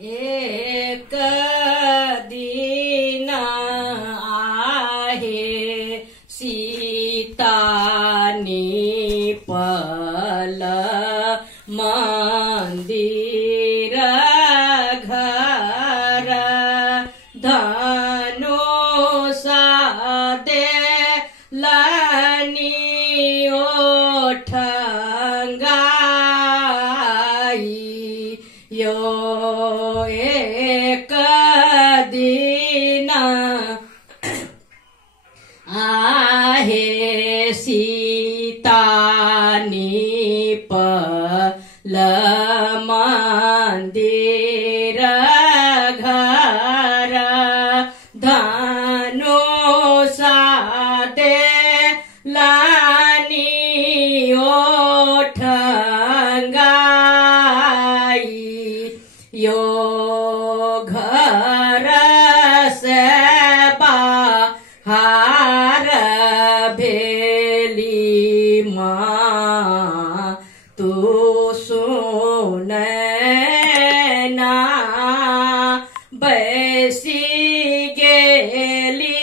एक दिन आहे सीता निपल मंदिर घर धनुष देलनि ओठंगाई यो एक दिन आहे सीता निपल मंदिर घर धनुष देलनि ओठंगाई यो घर से बाहर भेली माँ तू सुन ना बैसी गेली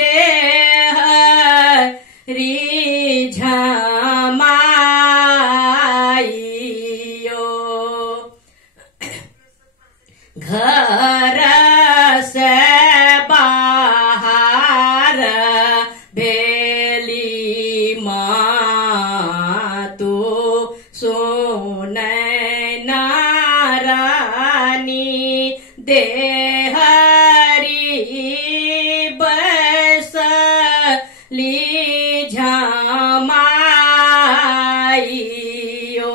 देह रिझमाइयो घर से बाहर भेली माँ तू सुन नारानी देहरी बसली झमाइयो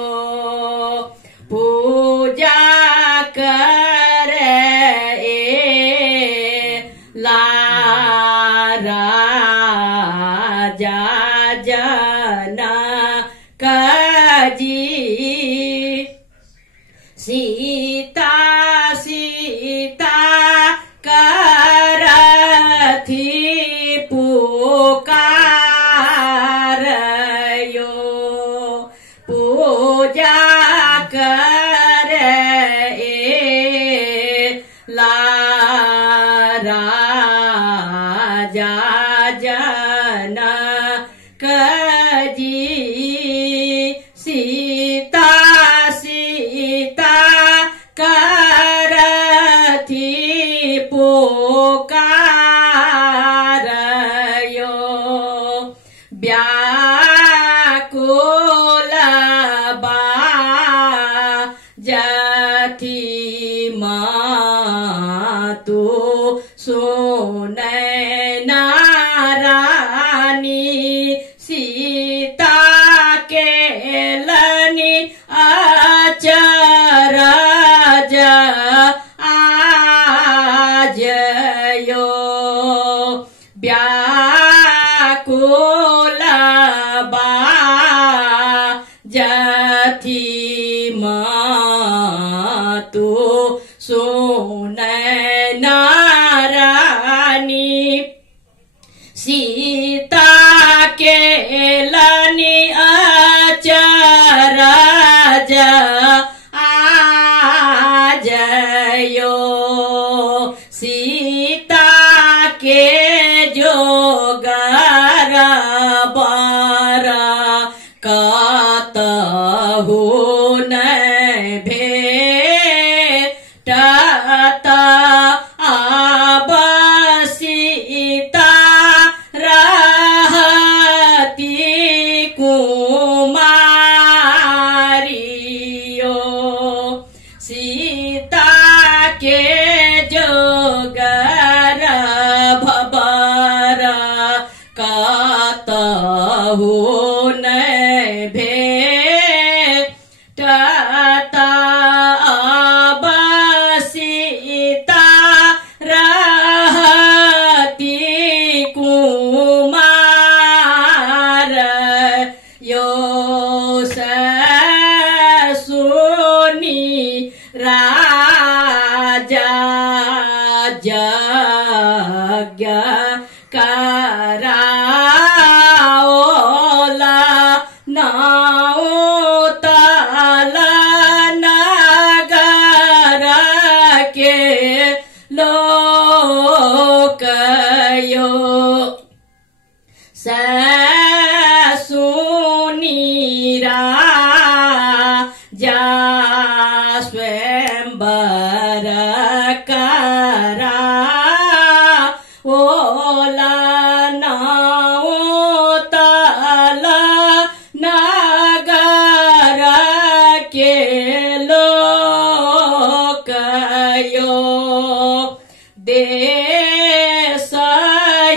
पूजा राजा जनक जी सीता सीता करथी पुकार यो पूजा राजा जनक जी सीता सीता करथी पुकार यो व्याकुल जथी माँ तू सुन नारानी सीता के लनि अचरज आज यो व्याकुल जथी माँ तू सुन नारानी सीता के लनि अचरज आज यो सीता के जोगर बर कतहु न भेटत अब सीता रहती कुमारियो सीता के जोगर भबर कतहु न भेटत अब सीता रहती कुमार यो सुनी स्वयंवर करा ओला नाओ तला नगर के लोकयो देश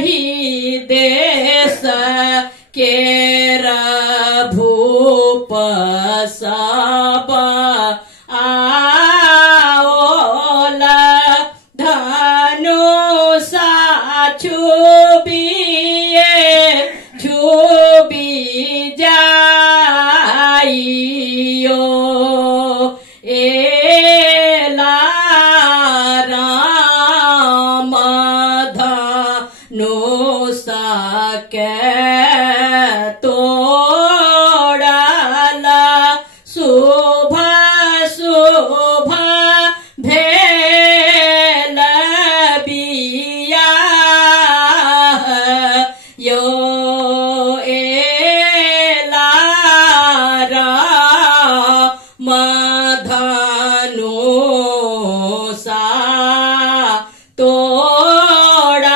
ही देश के भूप सब आओला धनुषा छुबी जाइयो एला राम धनुषा के तोड़ला शुभ शुभ भेल बियाह यो एला राम धनुषा तोड़ला